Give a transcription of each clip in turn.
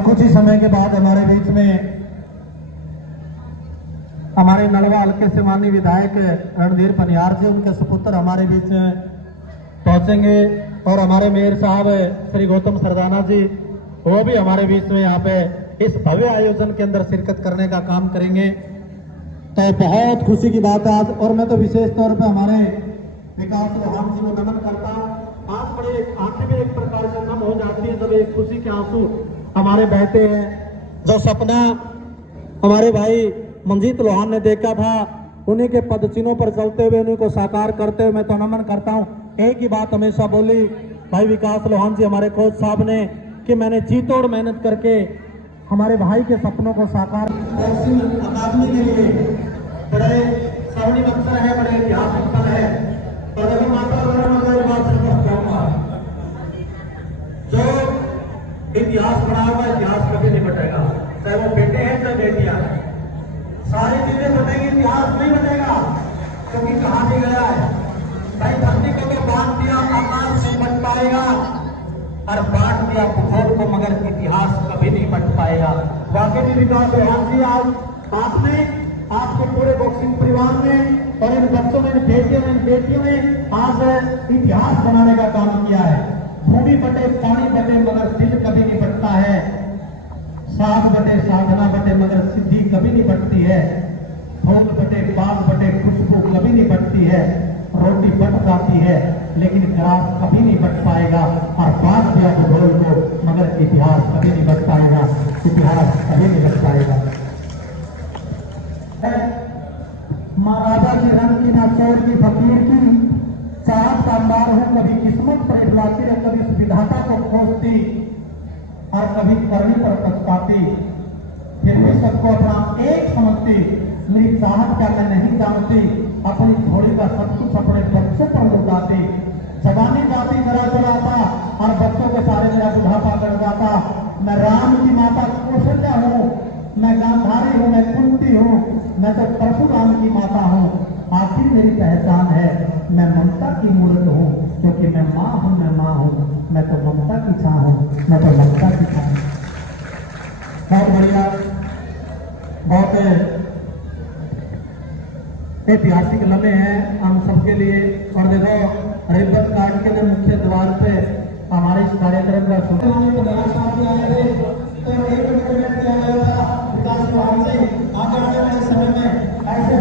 और कुछ ही समय के बाद हमारे बीच में हमारे नलवा हल्के से माननीय विधायक रणधीर पनियार जी, उनके सुपुत्र हमारे बीच में पहुंचेंगे और हमारे मेयर साहब श्री गौतम सरदाना जी वो भी हमारे बीच में यहाँ पे इस भव्य आयोजन के अंदर शिरकत करने का काम करेंगे। तो बहुत खुशी की बात है आज, और मैं तो विशेष तौर पे हमारे विकास लोहान जी को नमन करता हूँ। आज बड़े आंखें में एक प्रकार से नम हो जाती है जब एक खुशी के आंसू हमारे बहते हैं। जो सपना हमारे भाई मंजीत लोहान ने देखा था, उन्हीं के पदचिन्हों पर चलते हुए उन्हीं को साकार करते हुए मैं तो नमन करता हूँ। एक ही बात हमेशा बोली भाई विकास लोहान जी हमारे कोच साहब ने कि मैंने जी तोड़ मेहनत करके हमारे भाई के सपनों को साकार अकादमी के लिए बड़े स्वर्णिम अवसर है, बड़े ऐतिहासिक पल है। तो अगर माता बात कहूंगा, जो इतिहास बना हुआ इतिहास कभी नहीं बटेगा, चाहे वो बेटे हैं चाहे बेटियां हैं, सारी चीजें बटेंगी, इतिहास नहीं बटेगा। क्योंकि कहा भी गया है भाई धरती को तो बांट दिया आकाश नहीं बच पाएगा, और बांट दिया भूगोल को मगर इतिहास कभी नहीं बच पाएगा। वाकई में विकास लोहान जी आज आपने आपके पूरे बॉक्सिंग परिवार में और इन बच्चों में, इन बेटियों ने आज इतिहास बनाने का काम किया है। भूमि बटे पानी बटे मगर दिल कभी नहीं बटता है, साध बटे साधना बटे मगर सिद्धि कभी नहीं बटती है, फूल बटे बाग बटे खुशबू कभी नहीं बटती है, रोटी बट जाती है लेकिन ग्रास कभी नहीं बट पाएगा, और बात दिया भूगोल को मगर इतिहास कभी नहीं बट पाएगा, इतिहास कभी नहीं बट पाएगा। महाराजा की रंग की ना चोर की फकीर की चाहत का मार हूं, कभी किस्मत पर इटलाती है, कभी विधाता को खोजती और कभी करनी पर पछताती, फिर भी सबको अपना एक समझती, मेरी चाहत क्या मैं नहीं जानती, अपनी थोड़ी का सब कुछ अपने बच्चों पर लुटाती, जवानी जाती जरा चलाता और बच्चों के सारे मेरा बुढ़ापा कर जाता। मैं राम की माता कौशल्या हूँ, मैं गांधारी हूँ, मैं कुंती हूँ, मैं तो परशुराम की माता हूँ, आखिर मेरी पहचान है मैं ममता की मूर्त हूँ, क्योंकि मैं माँ हूँ, मैं माँ हूँ, मैं तो ममता की छां हूँ, मैं तो ममता की छां हूँ। बहुत बढ़िया, बहुत ऐतिहासिक लम्हे हैं हम सबके लिए। और देखो रिबन काट के लिए मुख्य द्वार पे हमारे इस कार्यक्रम का तो एक विकास लोहान से आगे आने वाले समय में ऐसे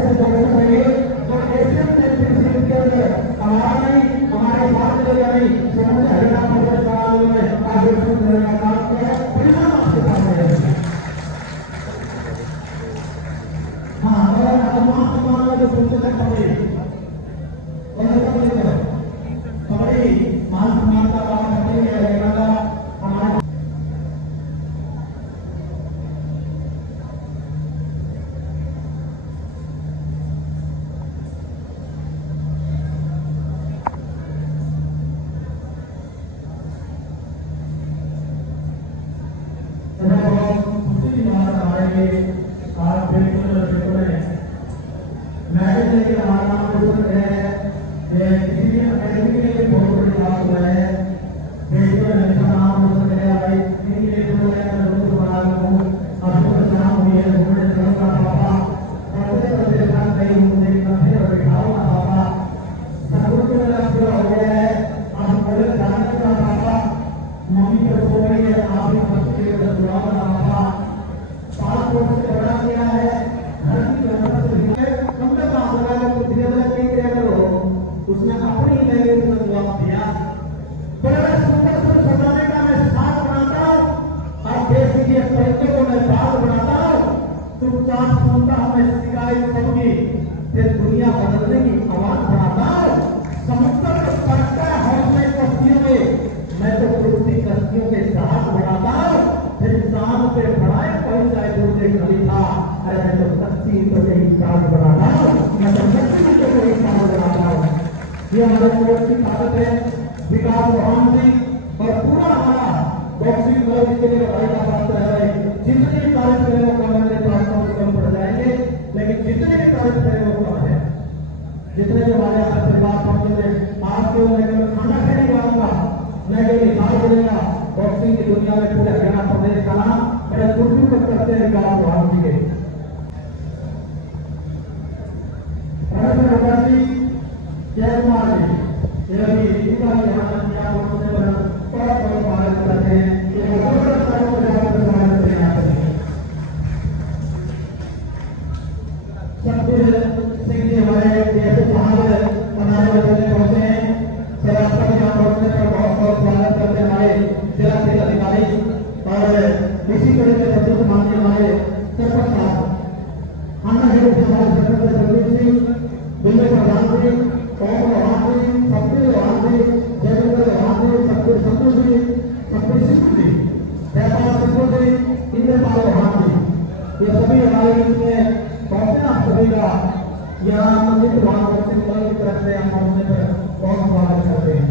उसने अपनी लैंग्वेज में जवाब दिया, बड़ा सुंदर से सजाने का मैं साथ बनाता हूँ और देश के तरीके को मैं साथ बनाता हूँ, तुम चार सुनता हमें शिकायत करोगी, फिर दुनिया बदलने की आवाज बढ़ाता हूँ, समुद्र को तरक्का हौसले कश्तियों में मैं तो कुर्सी कश्तियों के साथ बढ़ाता हूँ, फिर चांद पे बढ़ाए पहुंच जाए दूसरे खलीफा, अरे मैं तो कश्ती को यही साथ बढ़ाता हूँ, मैं तो कश्ती को यही साथ बढ़ाता हूँ। ये हमारे कोच की ताकत है विकास लोहान जी, और पूरा हमारा बॉक्सिंग क्लब इसके लिए भाई का बात है। जितनी भी तारीफ करें वो कम है, प्रार्थना से कम पड़ जाएंगे, लेकिन जितनी भी तारीफ करें वो कम है। जितने भी हमारे यहाँ परिवार पहुंचे हुए आज के मैं खाना नहीं खाऊंगा, मैं केवल हिसाब करेगा बॉक्सिंग की दुनिया में पूरे हरियाणा प्रदेश का नाम बड़े दूर दूर तक करते हैं विकास चौहान जी के। जय कुमार जी ये भी इनका यहाँ किया उन्होंने बहुत बहुत स्वागत करते हैं। ये बहुत स्वागत करते हैं। सतगुरु सिंह जी हमारे जैसे साहब बनाने वाले पहुंचे हैं। सर आपका भी यहाँ पहुंचने पर बहुत बहुत स्वागत करते हैं हमारे जिला खेल अधिकारी और इसी तरह से बच्चों मानने हमारे सरपंच साहब अन्ना हेड हमारे सरपंच सरवीर सिंह बिल्ले प्रधान जी कौन लोहान जी सत्य लोहान जी जयेंद्र लोहान जी सत्य संतु जी सत्य सिंह जी जयपाल सिंह जी इंद्रपाल लोहान जी ये सभी हमारे बीच में पहुंचे आप सभी का यहाँ मंदिर वहां बच्चे की तरफ से हम पहुंचने पर बहुत स्वागत करते हैं।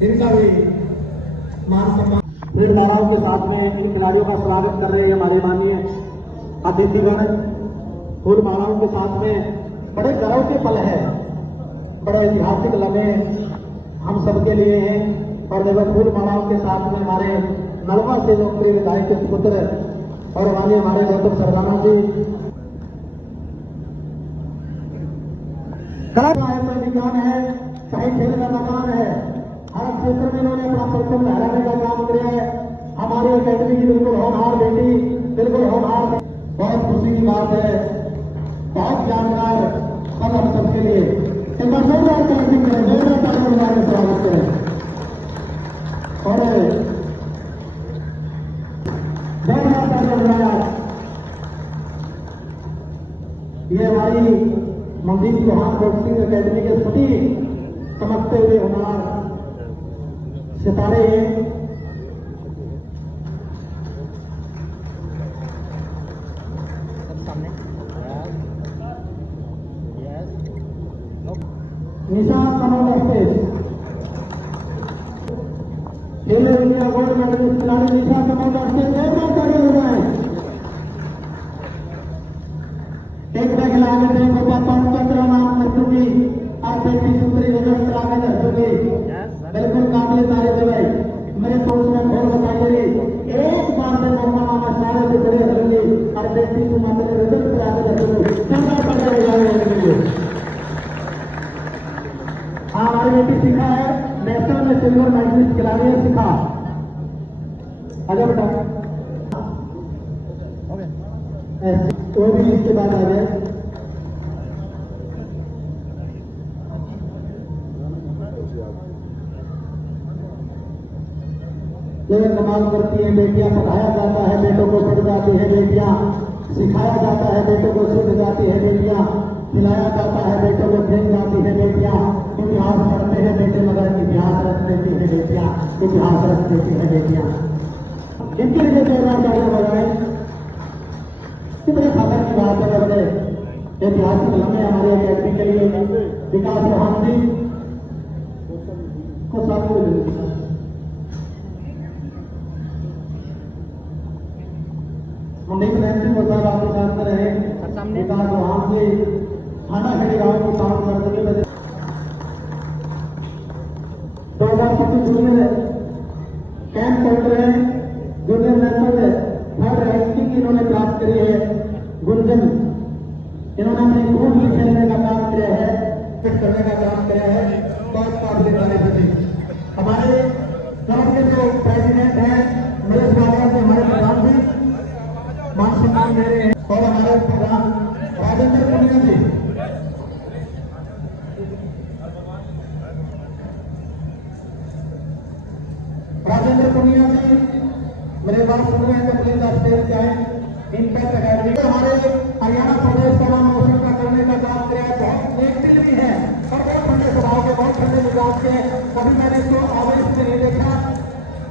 इनका भी मान सम्मान क्रीड़ाओं के साथ में इन खिलाड़ियों का स्वागत कर रहे हैं हमारे माननीय अतिथिगण। फूल मालाओं के साथ में बड़े गर्व के पल है, बड़े ऐतिहासिक लम्हे हम सबके लिए हैं। और जब फूल मालाओं के साथ में हमारे नलवा से लोकप्रिय विधायक के पुत्र और माननीय हमारे गौतम सरदाना जी कला का विज्ञान है, चाहे खेल का मैदान है, हर क्षेत्र में इन्होंने अपना परचम लहराने का काम किया है। हमारी अकेडमी की बिल्कुल होनहार बेटी, बिल्कुल होनहार, बहुत खुशी की बात है, बहुत जानकार पल हम सबके लिए। एक बार जोरदार ताली करें, जोरदार ताली बजाकर स्वागत करें। और जोरदार ताली बजाया ये हमारी मंदिर चौहान बॉक्सिंग अकेडमी के सभी चमकते हुए होनहार सितारे हैं। निशान कमल स्टेज खेलो इंडिया गोल्ड मेडलिस्ट खिलाड़ी निशा कमल स्टेज जोरदार ताली बजाएं। एक बैग आगे थे पापा चंद्र नाम कस्तूरी और बेटी सुंदरी रिजल्ट आगे दर्शोगे बिल्कुल काबिल तारीफ है भाई। मेरे सोच में ढोल बताइए एक बार में मौका मामा सारे से बड़े करेंगे और बेटी सुमाते रिजल्ट आगे दर्शोगे चंद्र पर जाएगा। हमारी बेटी सीखा है नेशनल में सिल्वर मेडलिस्ट खिलाड़ी सीखा। आगे बेटा वो भी इसके बाद आ गए। कमाल करती है बेटियां, पढ़ाया जाता है बेटों को, पढ़ जाती है बेटियां, सिखाया जाता है बेटों को, सीख जाती है बेटियां, खिलाया जाता है बेटों को, खेल जाती है बेटियां। इतिहास पढ़ते हैं बेटे मगर इतिहास रख देती है बेटियां, इतिहास रख देती है बेटियां। इनके लिए जोरदार तालियां बजाएं। कितने खातर की बात है, बड़े ऐतिहासिक लम्हे हमारे अकेडमी के लिए। विकास चौहान जी को साथ में मुंडई में प्रसार आपके साथ में रहे। विकास चौहान जी थाना खेड़ी गांव को काम करते हुए 2025 जूनियर कैंप चल रहे हैं। जूनियर नेशनल थर्ड रैंकिंग इन्होंने प्राप्त करी है। गुंजन इन्होंने अपनी खूब भी खेलने का काम किया है, फिट करने का काम किया है। बहुत काबिल तारीफ है। हमारे गांव के जो प्रेसिडेंट हैं नरेश बाबा से हमारे प्रधान जी मान सम्मान दे रहे हैं। और हमारे प्रधान राजेंद्र पुनिया जी, राजेंद्र पुनिया जी मेरे बात सुन रहे हैं तो प्लीज आप स्टेज पे आए। इनफैक्ट अकेडमी हमारे हरियाणा प्रदेश का नाम रोशन करने का काम किया है। बहुत नेक दिल भी है और बहुत ठंडे स्वभाव के, बहुत ठंडे मिजाज के। कभी मैंने इसको आवेश में नहीं देखा,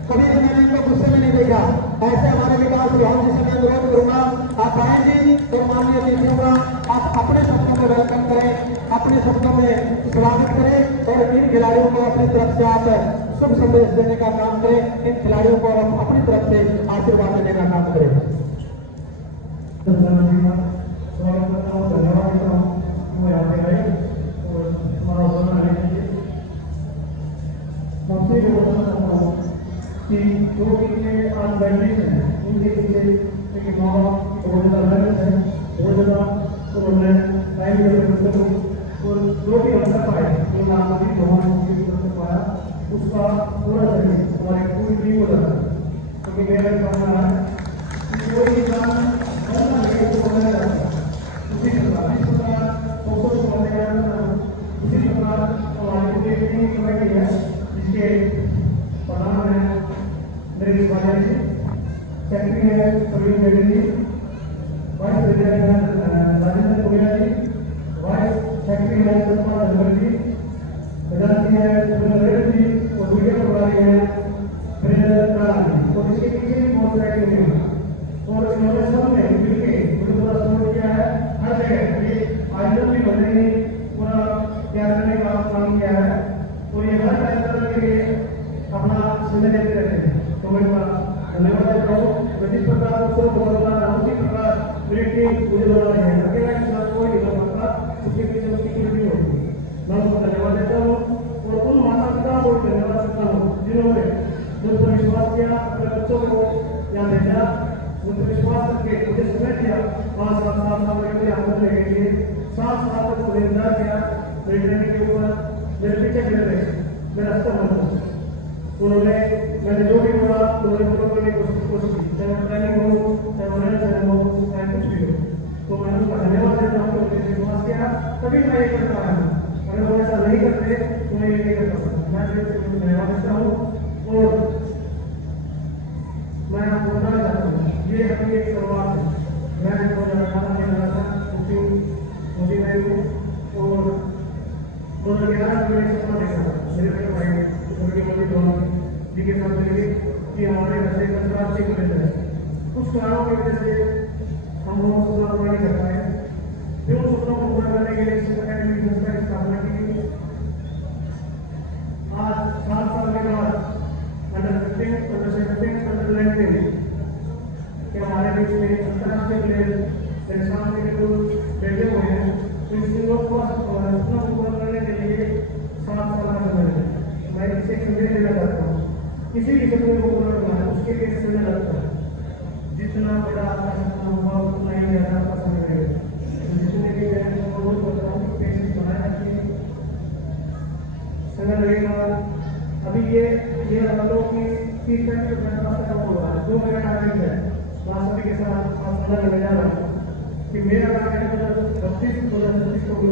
कभी मैंने इनको गुस्से में नहीं देखा। ऐसे हमारे विकास चौहान जी से मैं अनुरोध करूंगा, आप आए जी और माननीय अतिथियों का आप अपने शब्दों में वेलकम करें, अपने शब्दों में स्वागत करें और इन खिलाड़ियों को अपनी तरफ से आप शुभ संदेश देने का काम करें। इन खिलाड़ियों को अपनी तरफ से आशीर्वाद देने का काम करें। स्वागत करता हूँ, धन्यवाद देता हूँ वो यहाँ पे आए और हमारा उदाहरण लेने के लिए। सबसे जो बताना चाहता हूँ कि जो इनके आज बैठे हैं उनके पीछे एक माँ बाप की बहुत ज़्यादा मेहनत है, बहुत ज़्यादा उन्होंने टाइम और जो भी अवसर पाए जो नागरिक भगवान की अवसर पाया उसका पूरा करें हमारी पूरी टीम को लगा, क्योंकि मेरा मानना है कि कोई इंसान बनना नहीं उसको बनना चाहता है। उसी प्रकार इस प्रकार फोकस करने का उसी प्रकार हमारी पूरी टीम कमेटी है जिसके प्रधान है मेरे भाई जी, सेक्रेटरी है प्रवीण बेदी जी, वाइस प्रेसिडेंट है राजेंद्र कोयला जी, वाइस सेक्रेटरी है सतपाल धनगर जी, प्रधान है सुरेंद्र जी और वीडियो प्रभारी है और इसके पीछे बहुत सारे लोग हैं और इन्होंने सबने मिलकर मुझे पूरा सपोर्ट किया है। हर जगह ये आयोजन भी बनने में पूरा तैयार करने का काम किया है और ये हर कार्यक्रम के लिए अपना समय देते रहते हैं, तो मैं धन्यवाद देता हूँ। जिस प्रकार उसको बोलना है उसी प्रकार मेरी टीम मुझे बोलना है, अकेला इंसान कोई नहीं बनता, उसके पीछे उसकी टीम भी होती है। मैं उसको धन्यवाद देता हूँ और उन माता पिता को धन्यवाद देता हूँ जिन्होंने मुझ पर विश्वास किया, अपने बच्चों को यहाँ भेजा, मुझ पर विश्वास करके मुझे समय दिया 5 साल के लिए आमंत्रण लेने के लिए 7 साल तक मुझे इंतजार किया मेरी ट्रेनिंग के ऊपर, मेरे पीछे खड़े रहे, मेरा रास्ता बंद उन्होंने मैंने जो भी बोला उन्होंने पूरा करने की कोशिश की, चाहे ट्रेनिंग हो चाहे मनोरंजन हो चाहे कुछ भी हो, तो मैं उनका धन्यवाद देता हूँ। मुझे विश्वास किया तभी मैं ये कर पाया, अगर वो ऐसा नहीं करते तो मैं ये नहीं कर सकता। मैं धन्यवाद देता हूँ और मैं आपको बताना चाहता हूँ ये अपनी एक शुरुआत है। मैं बहुत ज़्यादा खाना नहीं लगा था क्योंकि मुझे नहीं और 2011 में सपना देखा था मेरे बड़े भाई उनके मोदी धोनी जी के साथ मिलकर कि हमारे घर से कचरा अच्छे को लेते हैं, कुछ कारणों की वजह से हम लोगों को पूरा नहीं कर पाए। फिर उन सपनों को पूरा करने के लिए इस अकेडमी की संस्था की स्थापना की। आज 7 साल के बाद अंडर 15, अंडर 17, अंडर 19 के हमारे बीच में अंतर्राष्ट्रीय प्लेयर मेरे सामने बिल्कुल बैठे हुए हैं, तो इन लोगों को सपना पूरा करने के लिए 7 साल का समय है। मैं इससे संदेश देना चाहता हूँ किसी भी सपने को पूरा करना है उसके लिए समय लगता है, जितना बड़ा आपका सपना होगा उतना ही ज़्यादा आपका समय लगेगा। जितने भी मैं रोज बोलता हूँ पेशेंस बनाए रखिए, समय लगेगा। अभी ये लोगों की 30% कम हो रहा है, 2 महीने टारगेट है सभी के साथ आप समझ में जा रहा हूँ कि मेरा टारगेट 2032 को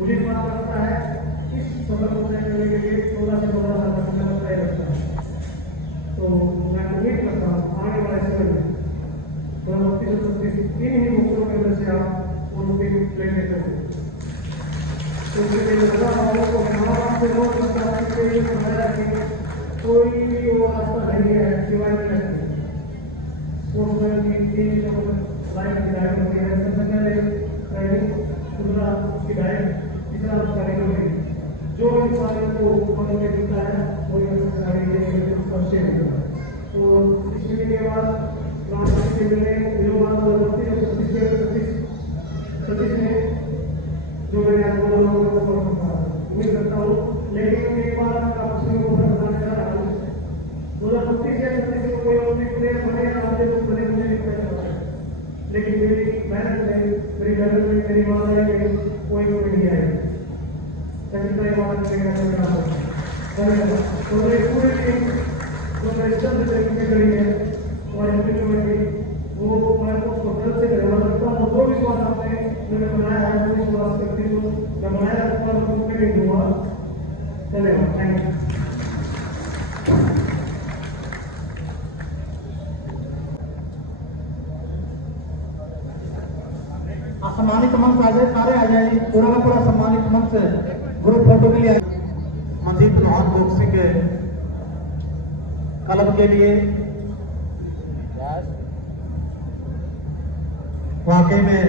मुझे बात करता है इस सफर को तय करने के लिए 16 से 15 साल का समय तय रखता है। तो मैं उम्मीद करता हूँ आगे वाले समय में 32 तीन ही मुक्तों की वजह से आप उनके प्लेन लेते हैं, तो इसके लिए कोई भी वो रास्ता नहीं है सिवाय जो इंसान को उन्होंने जीता है वही तो इसलिए के बाद राष्ट्रपति मिलने में जो मैंने आपको उम्मीद करता हूँ, लेकिन एक बार आपका बताने जा रहा हूँ 2032 या 36 कोई और प्लेयर बनेगा मुझे नहीं पता, लेकिन मेरी मेहनत में मेरी मेहनत में मेरी ईमानदारी में कोई नहीं आएगी। तो मेरी पूरी टीम जो मेरे शब्द तरीके करी है और वो मैं उसको दिल से धन्यवाद करता हूँ। जो विश्वास आपने मैंने बनाया है वो विश्वास करती हूँ मैं बनाया रखता हूँ, नहीं दूंगा। धन्यवाद, थैंक यू। सम्मानित मंच आ जाए, सारे आ जाए, पूरा का पूरा सम्मानित मंच ग्रुप फोटो के लिए मंजीत लोहान बॉक्सिंग क्लब के लिए वाकई में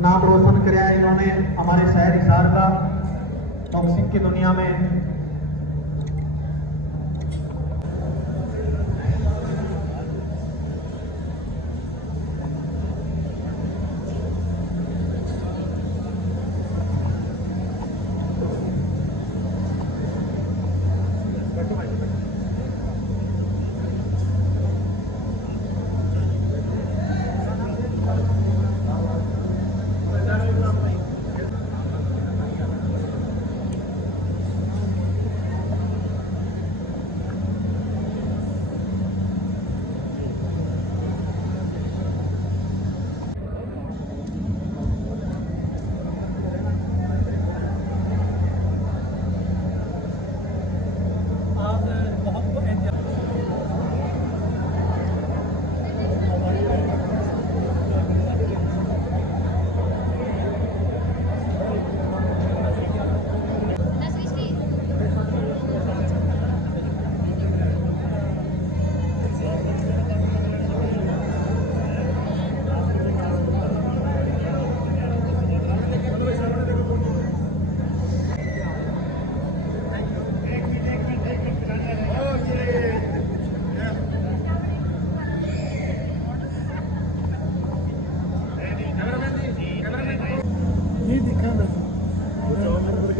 नाम रोशन कराया इन्होंने हमारे शहर हिसार का बॉक्सिंग की दुनिया में।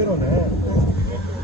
फिर होना है